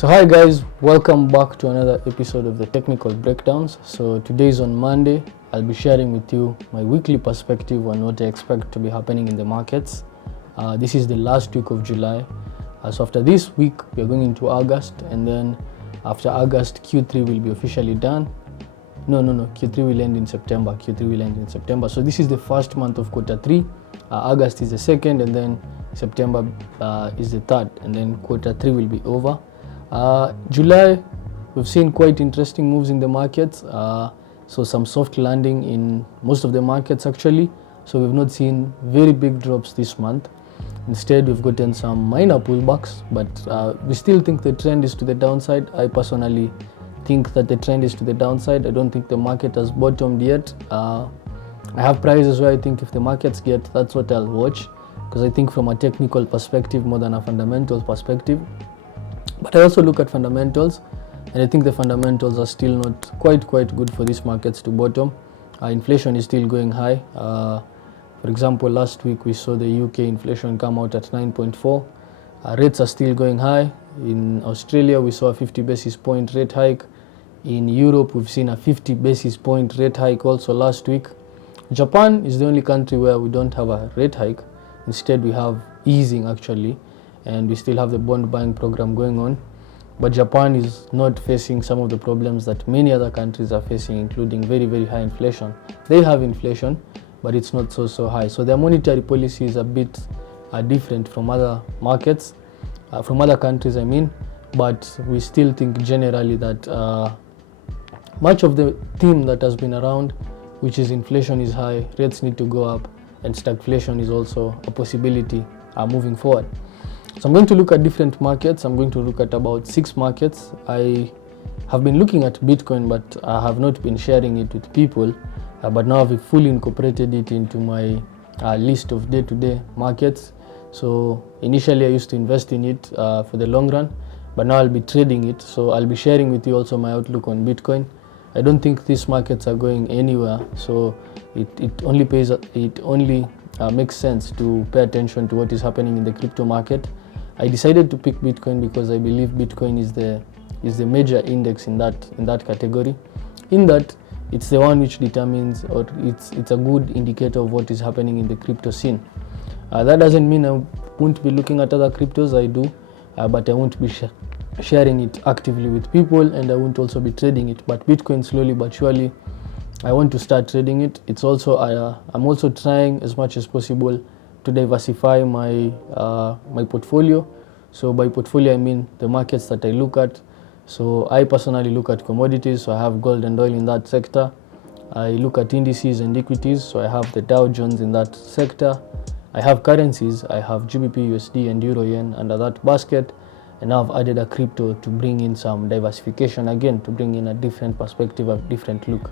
So hi guys, welcome back to another episode of the technical breakdowns. So today is on Monday. I'll be sharing with you my weekly perspective on what I expect to be happening in the markets. This is the last week of July. So after this week we are going into August, and then after August Q3 will be officially done. No, Q3 will end in September. So this is the first month of quarter 3. August is the second, and then September is the third, and then quarter 3 will be over. July, we've seen quite interesting moves in the markets, so some soft landing in most of the markets actually. So we've not seen very big drops this month. Instead, we've gotten some minor pullbacks, but we still think the trend is to the downside. I personally think that the trend is to the downside. I don't think the market has bottomed yet. I have prices where I think if the markets get, that's what I'll watch, because I think from a technical perspective more than a fundamental perspective. But I also look at fundamentals, and I think the fundamentals are still not quite good for these markets to bottom. Inflation is still going high. For example, last week we saw the UK inflation come out at 9.4. Rates are still going high. In Australia, we saw a 50 basis point rate hike. In Europe, we've seen a 50 basis point rate hike also last week. Japan is the only country where we don't have a rate hike. Instead, we have easing actually, and we still have the bond buying program going on. But Japan is not facing some of the problems that many other countries are facing, including very high inflation. They have inflation, but it's not so high. So their monetary policy is a bit different from other markets, from other countries I mean. But we still think generally that much of the theme that has been around, which is inflation is high, rates need to go up, and stagflation is also a possibility moving forward. So I'm going to look at different markets. I'm going to look at about 6 markets. I have been looking at Bitcoin, but I have not been sharing it with people. But now I've fully incorporated it into my list of day-to-day markets. So initially I used to invest in it for the long run, but now I'll be trading it. So I'll be sharing with you also my outlook on Bitcoin. I don't think these markets are going anywhere, so it only makes sense to pay attention to what is happening in the crypto market. I decided to pick Bitcoin because I believe Bitcoin is the major index in that category, in that it's the one which determines, or it's a good indicator of what is happening in the crypto scene. That doesn't mean I won't be looking at other cryptos. I do, but I won't be sharing it actively with people, and I won't also be trading it. But Bitcoin, slowly but surely, I want to start trading it. It's also I'm also trying as much as possible to diversify my my portfolio. So by portfolio I mean the markets that I look at. So I personally look at commodities, so I have gold and oil in that sector. I look at indices and equities, so I have the Dow Jones in that sector. I have currencies, I have GBP, USD and Euro Yen under that basket, and now I've added a crypto to bring in some diversification again, to bring in a different perspective, a different look.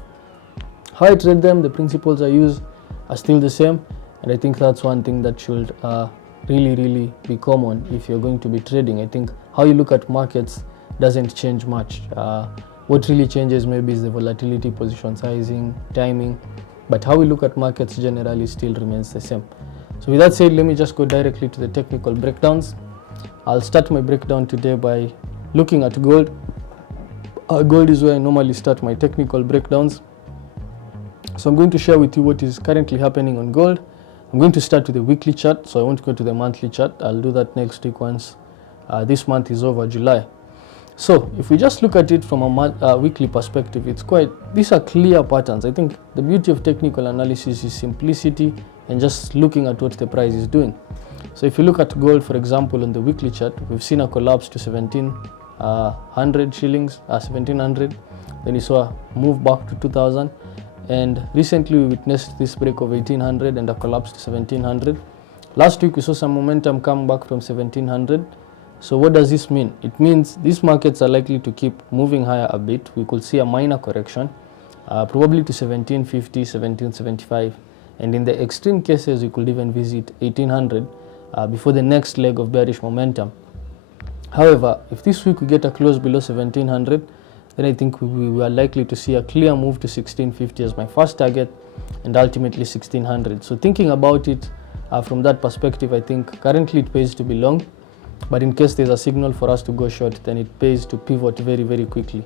How I trade them, the principles I use are still the same, and I think that's one thing that should really be common if you're going to be trading. I think how you look at markets doesn't change much. What really changes maybe is the volatility, position sizing, timing, but how we look at markets generally still remains the same. So with that said, let me just go directly to the technical breakdowns. I'll start my breakdown today by looking at gold. Gold is where I normally start my technical breakdowns. So I'm going to share with you what is currently happening on gold. I'm going to start with the weekly chart, so I won't go to the monthly chart. I'll do that next week once this month is over, July. So if we just look at it from a weekly perspective, these are clear patterns. I think the beauty of technical analysis is simplicity and just looking at what the price is doing. So if you look at gold, for example, on the weekly chart, we've seen a collapse to 1700 shillings, 1700. Then you saw a move back to 2000. And recently we witnessed this break of 1800 and a collapse to 1700. Last week we saw some momentum come back from 1700. So what does this mean? It means these markets are likely to keep moving higher a bit. We could see a minor correction, probably to 1750, 1775. And in the extreme cases, we could even visit 1800 before the next leg of bearish momentum. However, if this week we get a close below 1700, then I think we are likely to see a clear move to 1650 as my first target, and ultimately 1600. So thinking about it from that perspective, I think currently it pays to be long. but in case there's a signal for us to go short, then it pays to pivot very, very quickly.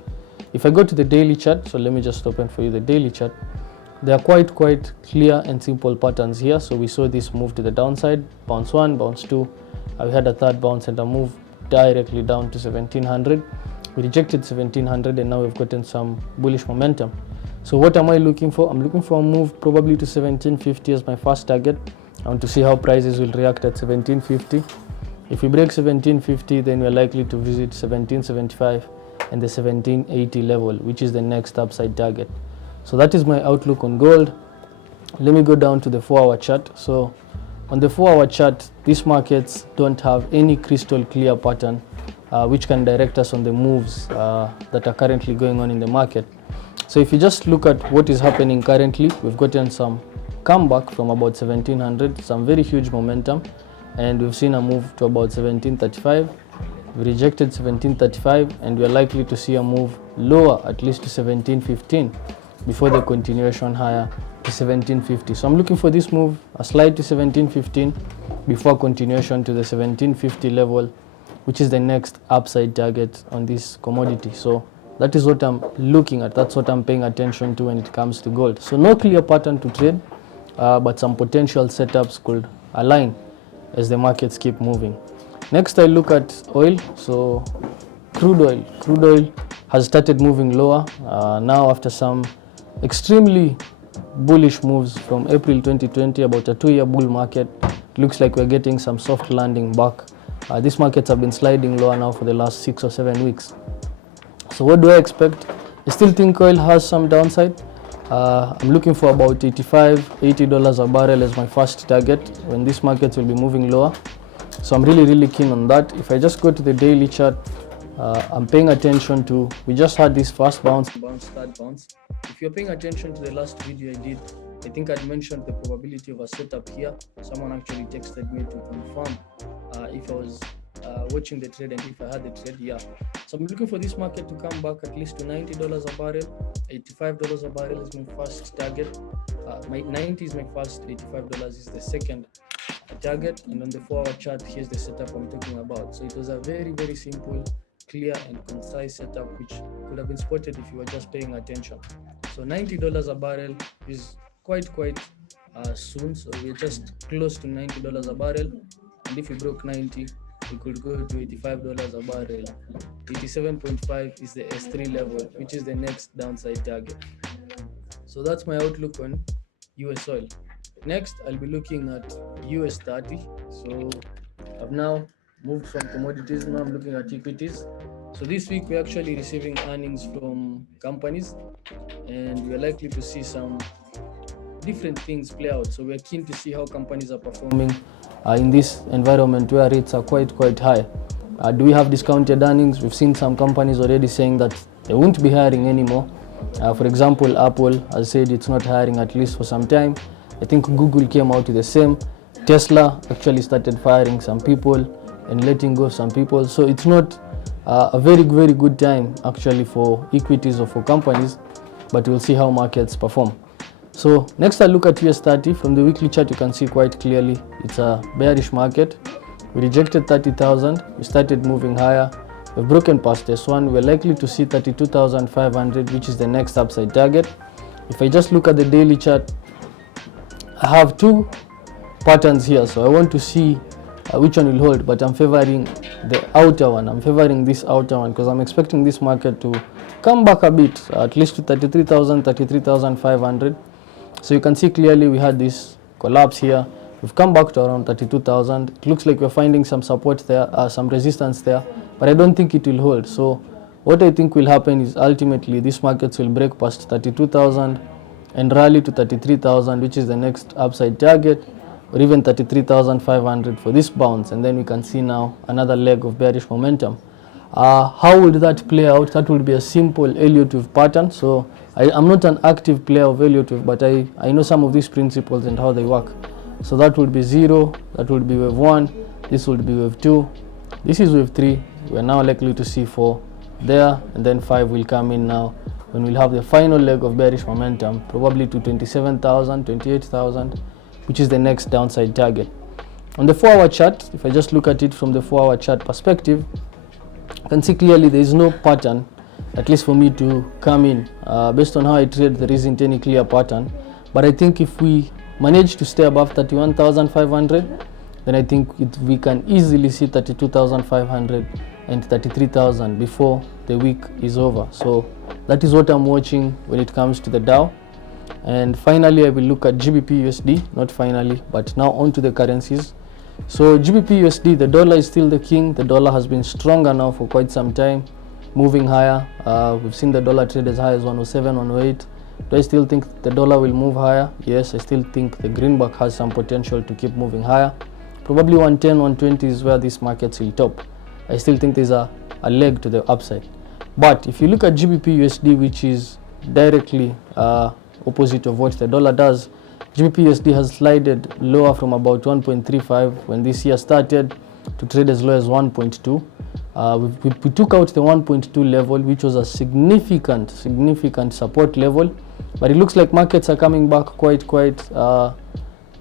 If I go to the daily chart, so let me just open for you the daily chart. There are quite clear and simple patterns here. So we saw this move to the downside, bounce 1, bounce 2. We had a third bounce and a move directly down to 1700. We rejected 1700 and now we've gotten some bullish momentum. So what am I looking for? I'm looking for a move probably to 1750 as my first target. I want to see how prices will react at 1750. If we break 1750, then we're likely to visit 1775 and the 1780 level, which is the next upside target. So that is my outlook on gold. Let me go down to the 4-hour chart. So on the 4-hour chart, these markets don't have any crystal clear pattern which can direct us on the moves that are currently going on in the market. So if you just look at what is happening currently, we've gotten some comeback from about 1700, some very huge momentum, and we've seen a move to about 1735. We rejected 1735 and we're likely to see a move lower, at least to 1715, before the continuation higher to 1750. So I'm looking for this move, a slide to 1715 before continuation to the 1750 level, which is the next upside target on this commodity. So that is what I'm looking at. That's what I'm paying attention to when it comes to gold. So no clear pattern to trade, but some potential setups could align as the markets keep moving. Next, I look at oil. So crude oil has started moving lower now after some extremely bullish moves from April 2020, about a 2-year bull market. It looks like we're getting some soft landing back. These markets have been sliding lower now for the last 6 or 7 weeks. So what do I expect? I still think oil has some downside. I'm looking for about $80 a barrel as my first target when these markets will be moving lower. So I'm really keen on that. If I just go to the daily chart, I'm paying attention to, we just had this first bounce, third bounce. If you're paying attention to the last video I did, I think I'd mentioned the probability of a setup here. Someone actually texted me to confirm if I was watching the trade and if I had the trade. Yeah. So I'm looking for this market to come back at least to $90 a barrel. $85 a barrel is my first target. My 90 is my first, $85 is the second target. And on the 4-hour chart, here's the setup I'm talking about. So it was a very simple, clear and concise setup which could have been spotted if you were just paying attention. So $90 a barrel is quite soon. So we're just close to $90 a barrel. And if we broke 90, we could go to $85 a barrel. 87.5 is the S3 level, which is the next downside target. So that's my outlook on US oil. Next, I'll be looking at US 30. So I've now moved from commodities, now I'm looking at equities. So this week we're actually receiving earnings from companies and we're likely to see some different things play out. So we're keen to see how companies are performing in this environment where rates are quite high. Do we have discounted earnings? We've seen some companies already saying that they won't be hiring anymore. For example, Apple has said it's not hiring at least for some time. I think Google came out with the same. Tesla actually started firing some people and letting go of some people. So it's not a very good time actually for equities or for companies, but we'll see how markets perform. So next I look at US 30. From the weekly chart you can see quite clearly it's a bearish market. We rejected 30,000, we started moving higher, we've broken past this one, we're likely to see 32,500, which is the next upside target. If I just look at the daily chart, I have two patterns here, so I want to see which one will hold, but I'm favoring the outer one. I'm favoring this outer one because I'm expecting this market to come back a bit, at least to 33,000, 33,500. So you can see clearly we had this collapse here. We've come back to around 32,000. It looks like we're finding some support there, some resistance there, but I don't think it will hold. So what I think will happen is ultimately these markets will break past 32,000 and rally to 33,000, which is the next upside target, or even 33,500 for this bounce, and then we can see now another leg of bearish momentum. How would that play out? That would be a simple Elliott wave pattern. So I'm not an active player of Elliott wave, but I know some of these principles and how they work. So that would be 0, that would be wave 1, this would be wave 2, this is wave 3, we're now likely to see 4 there, and then 5 will come in now when we'll have the final leg of bearish momentum, probably to 27,000, 28,000, which is the next downside target. On the 4-hour chart, if I just look at it from the 4-hour chart perspective, you can see clearly there is no pattern, at least for me to come in. Based on how I trade, there isn't any clear pattern. But I think if we manage to stay above 31,500, then I think we can easily see 32,500 and 33,000 before the week is over. So that is what I'm watching when it comes to the Dow. And finally, I will look at GBP USD, not finally, but now on to the currencies. So GBP USD, the dollar is still the king. The dollar has been stronger now for quite some time, moving higher. We've seen the dollar trade as high as 107, 108. Do I still think the dollar will move higher? Yes, I still think the greenback has some potential to keep moving higher. Probably 110, 120 is where these markets will top. I still think there's a leg to the upside. But if you look at GBP USD, which is directly opposite of what the dollar does, GBP USD has slided lower from about 1.35 when this year started to trade as low as 1.2. We took out the 1.2 level, which was a significant support level, but it looks like markets are coming back quite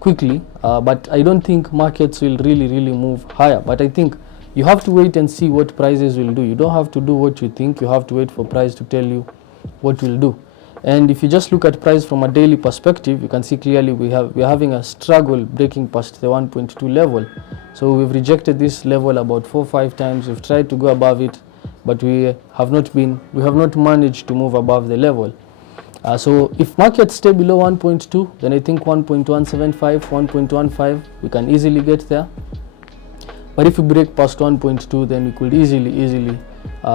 quickly, but I don't think markets will really move higher. But I think you have to wait and see what prices will do. You don't have to do what you think, you have to wait for price to tell you what will do. And if you just look at price from a daily perspective, you can see clearly we're having a struggle breaking past the 1.2 level. So we've rejected this level about 4 or 5 times. We've tried to go above it, but we have not managed to move above the level. So if markets stay below 1.2, then I think 1.175, 1.15, we can easily get there. But if we break past 1.2, then we could easily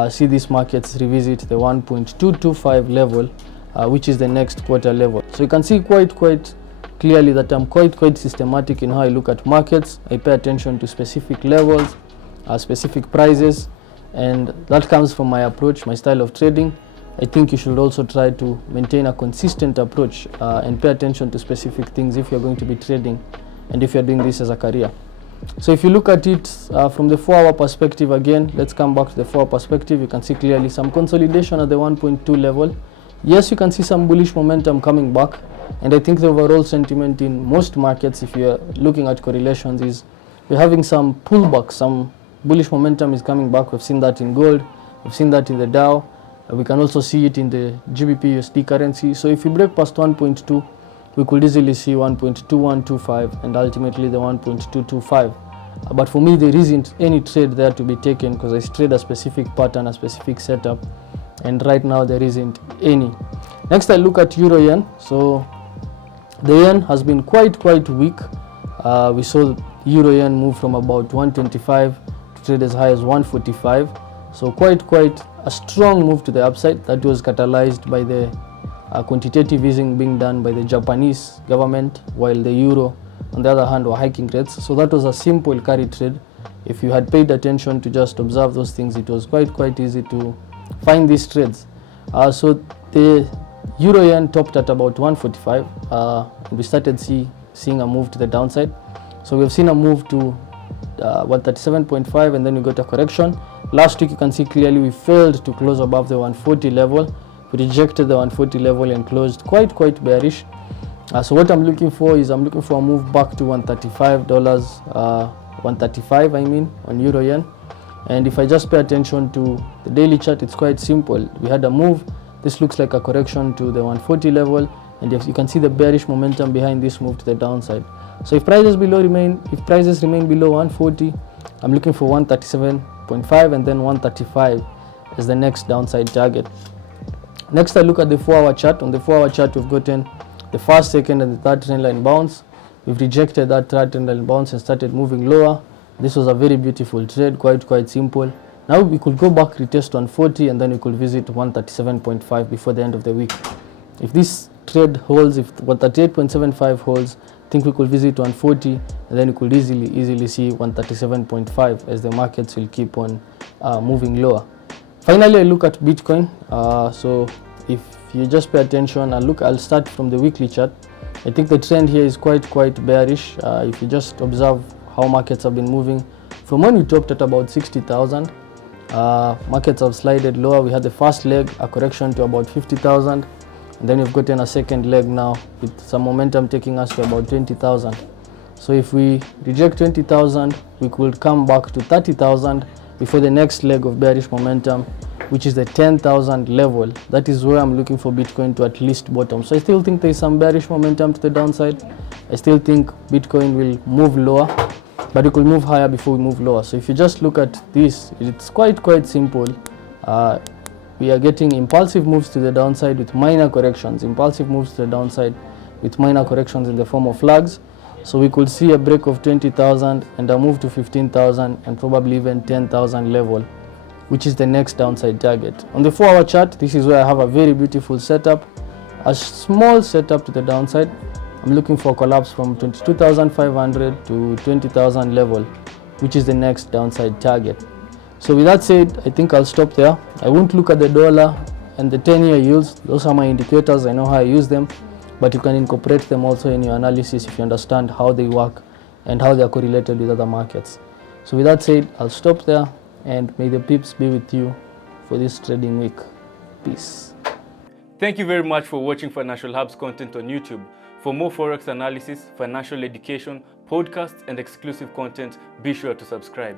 see these markets revisit the 1.225 level, which is the next quarter level. So you can see quite clearly that I'm quite systematic in how I look at markets. I pay attention to specific levels, specific prices, and that comes from my approach, my style of trading. I think you should also try to maintain a consistent approach and pay attention to specific things if you're going to be trading and if you're doing this as a career. So if you look at it from the 4-hour perspective again, let's come back to the 4-hour perspective. You can see clearly some consolidation at the 1.2 level. Yes, you can see some bullish momentum coming back, and I think the overall sentiment in most markets, if you're looking at correlations, is we're having some pullback, some bullish momentum is coming back. We've seen that in gold, we've seen that in the Dow. We can also see it in the GBP USD currency. So if we break past 1.2, we could easily see 1.2125 and ultimately the 1.225. But for me, there isn't any trade there to be taken because I trade a specific pattern, a specific setup, and right now there isn't any. Next, I look at Euro Yen. So the yen has been quite weak. We saw Euro Yen move from about 125 to trade as high as 145. So quite a strong move to the upside. That was catalyzed by the quantitative easing being done by the Japanese government, while the euro on the other hand were hiking rates. So that was a simple carry trade. If you had paid attention to just observe those things, it was quite easy to find these trades. So the Euro Yen topped at about 145. We started seeing a move to the downside. So we've seen a move to 137.5, and then we got a correction. Last week you can see clearly we failed to close above the 140 level. We rejected the 140 level and closed quite bearish. So what I'm looking for is a move back to $135, 135 I mean, on Euro Yen. And if I just pay attention to the daily chart, it's quite simple. We had a move. This looks like a correction to the 140 level, and you can see the bearish momentum behind this move to the downside. So if prices remain below 140, I'm looking for 137.5 and then 135 as the next downside target. Next, I look at the 4-hour chart. On the 4-hour chart, we've gotten the first, second, and the third trend line bounce. We've rejected that third trend line bounce and started moving lower. This was a very beautiful trade, quite simple. Now we could go back, retest 140, and then we could visit 137.5 before the end of the week. If this trade holds, if 138.75 holds, I think we could visit 140, and then we could easily see 137.5 as the markets will keep on moving lower. Finally, I look at Bitcoin. So if you just pay attention, I'll start from the weekly chart. I think the trend here is quite bearish. If you just observe how markets have been moving from when we topped at about 60,000, markets have slided lower. We had the first leg, a correction to about 50,000, and then we've gotten a second leg now with some momentum taking us to about 20,000. So if we reject 20,000, we could come back to 30,000 before the next leg of bearish momentum, which is the 10,000 level. That is where I'm looking for Bitcoin to at least bottom. So I still think there's some bearish momentum to the downside. I still think Bitcoin will move lower, but it will move higher before we move lower. So if you just look at this, it's quite simple. We are getting impulsive moves to the downside with minor corrections, impulsive moves to the downside with minor corrections in the form of flags. So we could see a break of 20,000 and a move to 15,000 and probably even 10,000 level, which is the next downside target. On the 4-hour chart, this is where I have a very beautiful setup, a small setup to the downside. I'm looking for a collapse from 22,500 to 20,000 level, which is the next downside target. So with that said, I think I'll stop there. I won't look at the dollar and the 10-year yields. Those are my indicators. I know how I use them, but you can incorporate them also in your analysis if you understand how they work and how they are correlated with other markets. So with that said, I'll stop there, and may the pips be with you for this trading week. Peace. Thank you very much for watching Financial Hub's content on YouTube. For more forex analysis, financial education, podcasts, and exclusive content, be sure to subscribe.